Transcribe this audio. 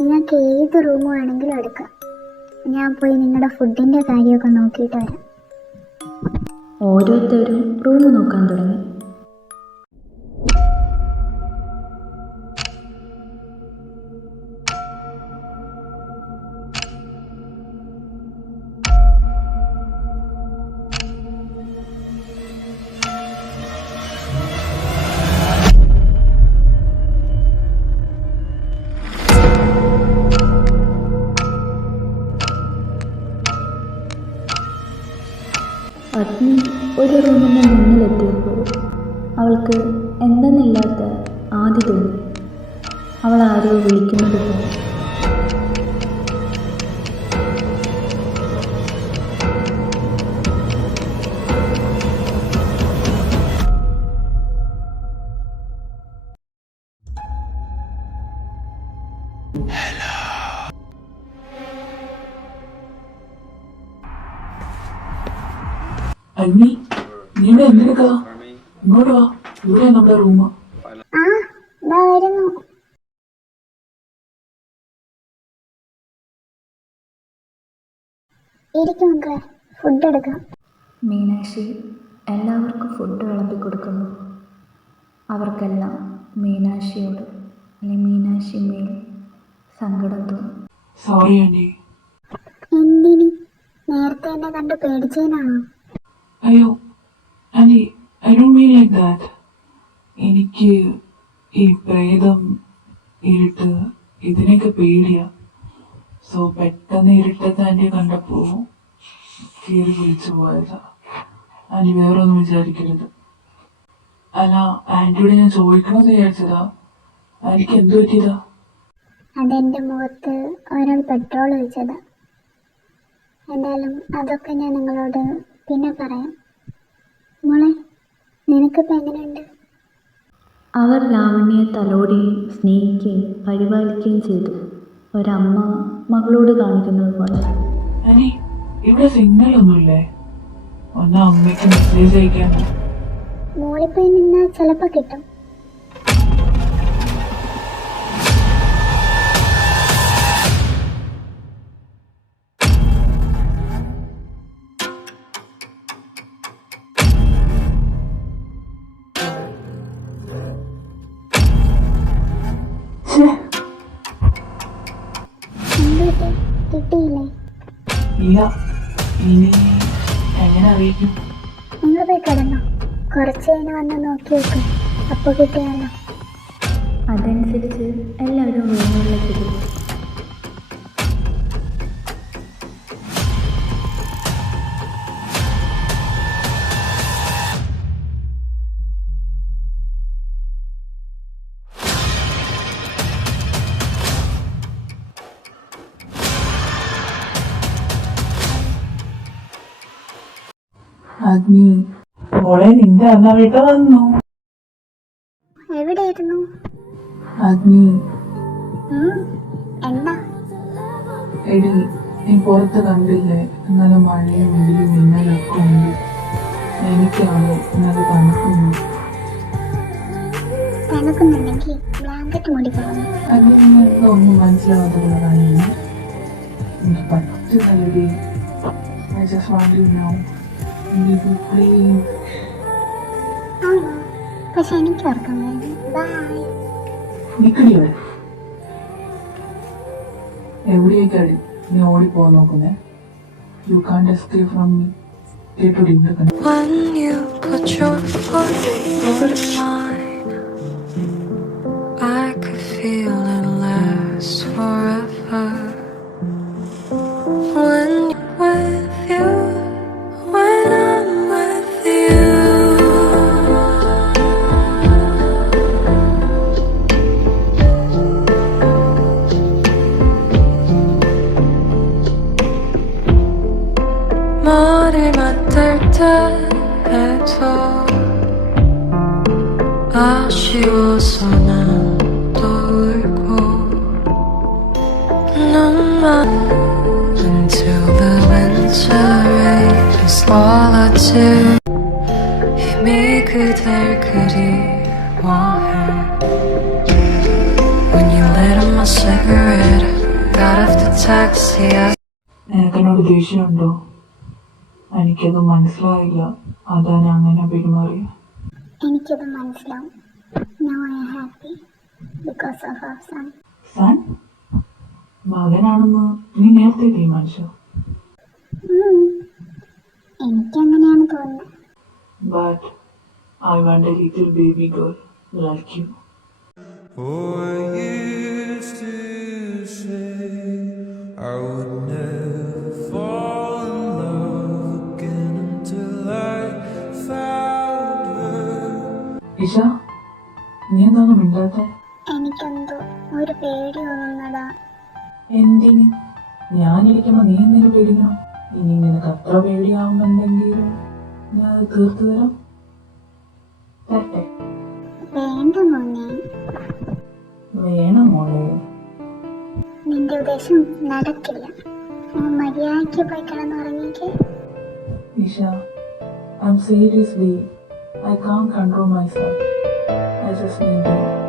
നിങ്ങൾക്ക് ഏത് റൂം വേണമെങ്കിലും എടുക്കാം. ഞാൻ പോയി നിങ്ങളുടെ ഫുഡിൻ്റെ കാര്യമൊക്കെ നോക്കിയിട്ട് വരാം. ഓരോരുത്തരും റൂം നോക്കാൻ തുടങ്ങി. പത്നി ഒരു റൂമിൻ്റെ മുന്നിലെത്തിയപ്പോൾ അവൾക്ക് എന്തെന്നില്ലാത്ത ആദി തോന്നി. അവൾ ആരോ വിളിക്കുന്നത് പോലെ. അന്നി, നീ ഇവിടെ എന്തെടുക്കാ? ഇങ്ങോട്ട് വാ, ഇവിടെ നമ്മുടെ റൂം. ആ ഇതാ വരുന്നു. ഇരിക്കും മക്കളെ, ഫുഡ് എടുക്കാം. മീനാക്ഷി എല്ലാവർക്കും ഫുഡ് വിളമ്പി കൊടുക്കുന്നു. അവർക്കെല്ലാം മീനാക്ഷിയോട് അല്ലെങ്കിൽ മീനാക്ഷി മേൽ സങ്കടം തോന്നും. Sorry aunty. എന്തിന്? നേരത്തെ എന്നെ കണ്ട് പേടിച്ചതിനാണോ? അയ്യോ aunty, I don't mean like that. എനിക്ക് ഈ പ്രേതം, ഇരുട്ട് ഇതിനൊക്കെ പേടിയാ. സോ പെട്ടെന്ന് ഇരുട്ടത്ത് ആന്റിയെ കണ്ടപ്പോ കയറി വിളിച്ചു പോയതാ. ആന്റി വേറൊന്നും വിചാരിക്കരുത്. അല്ല, ആന്റിയോട് ഞാൻ ചോദിക്കണമെന്ന് വിചാരിച്ചതാ. ആന്റിക്ക് എന്തു പറ്റിയതാ? അതെൻ്റെ മുഖത്ത് ഒരാൾ പെട്രോൾ ഒഴിച്ചതാ. എന്തായാലും അതൊക്കെ ഞാൻ നിങ്ങളോട് പിന്നെ പറയാം. മോളെ, നിനക്കിപ്പോൾ എങ്ങനെയുണ്ട്? അവർ ലാവണ്യയെ തലോടുകയും സ്നേഹിക്കുകയും പരിപാലിക്കുകയും ചെയ്തു. ഒരമ്മ മകളോട് കാണിക്കുന്നത് പോലെ. ആന്റി, ഇവിടെ സിഗ്നൽ ഒന്നുമില്ലേ? ഒന്ന് അമ്മയ്ക്ക് മെസ്സേജ് അയക്കാമോ? മോളിപ്പോയി നിന്നാൽ ചിലപ്പോൾ കിട്ടും. കിട്ടിയില്ലേ? ഇല്ല. ഇനി എങ്ങനെ അറിയിക്കും? നിങ്ങൾ പോയി കിടന്നോ. കുറച്ച് കഴിഞ്ഞ് വന്ന് നോക്കി വെക്കും. അപ്പോൾ കിട്ടിയാലോ. അതനുസരിച്ച് എല്ലാവരും റൂമുകളിലേക്ക് പോയി. അഗ്നി, മോളെ നിന്റെ അന്ന വീട്ട വന്നു. എവിടെയായിരുന്നു? അഗ്നി, എന്താ? എടി, നീ പുറത്ത് കണ്ടില്ലേ? ഇന്നലെ മഴയും ഇടിയും മിന്നലൊക്കെ ഉണ്ട്. എനിക്കാണ് ഇന്നലെ തണുക്കുന്നു. തണുക്കുന്നുണ്ടെങ്കിൽ ബ്ലാങ്കറ്റ് മൂടി പോകുന്നു. അഗ്നി, നിങ്ങൾക്ക് ഒന്നും മനസ്സിലാവാത്തതാണ്. എനിക്ക് പറ്റുന്നല്ലടി. I just want you to know. Please. ആണോ? പക്ഷെ എനിക്ക് ഉറക്കം വേണം. ബൈ. നിക്കടി ഇവിടെ. എവിടേക്കാടി നീ ഓടിപ്പോവാൻ നോക്കുന്നേ? You can't escape from me. കേട്ടോടി ഇവിടെ തന്നെ. When you put your foot in mine, I could feel it last forever. When you're with you, when I'm with you, 머리 맡을 때에도 아쉬워서 난 또 울고 눈만 until the winter rain is all I do. 힘이 그댈 그리워해. When you lit up my cigarette, got off the taxi. നിനക്കെന്നോട് ദേഷ്യമുണ്ടോ? എനിക്കത് മനസ്സിലായില്ല, അതാ ഞാൻ അങ്ങനെ പെരുമാറിയ. എനിക്കത് മനസ്സിലാവും. Now I am happy because of our son. Son മകനാണെന്ന് നീ നേരത്തെ തീരുമാനിച്ചോ? എനിക്കങ്ങനെയാണ് തോന്നുന്നത്. But I want a little baby girl like you. Oh, I used to say I would never fall in love again until I found her. Isha, നീ എന്താണ് മിണ്ടാത്തെ? എനിക്കെന്തോ ഒരു പേടി തോന്നുന്നതാ. എന്തിന്? ഞാനിരിക്കുമ്പോ നീ എന്തിനു പേടിക്കണം? ഇനി നിനക്ക് അത്ര പേടിയാവുന്നുണ്ടെങ്കിൽ ഞാൻ അത് തീർത്തു തരാം. തരട്ടെ? വേണ്ട മോനെ, വേണം മോളെ. നിന്റെ ഉദ്ദേശം നടക്കില്ല. മര്യാദയ്ക്ക് പോയി കിടന്നുറങ്ങിക്ക്. Isha, I'm seriously, I can't control myself. I just need you.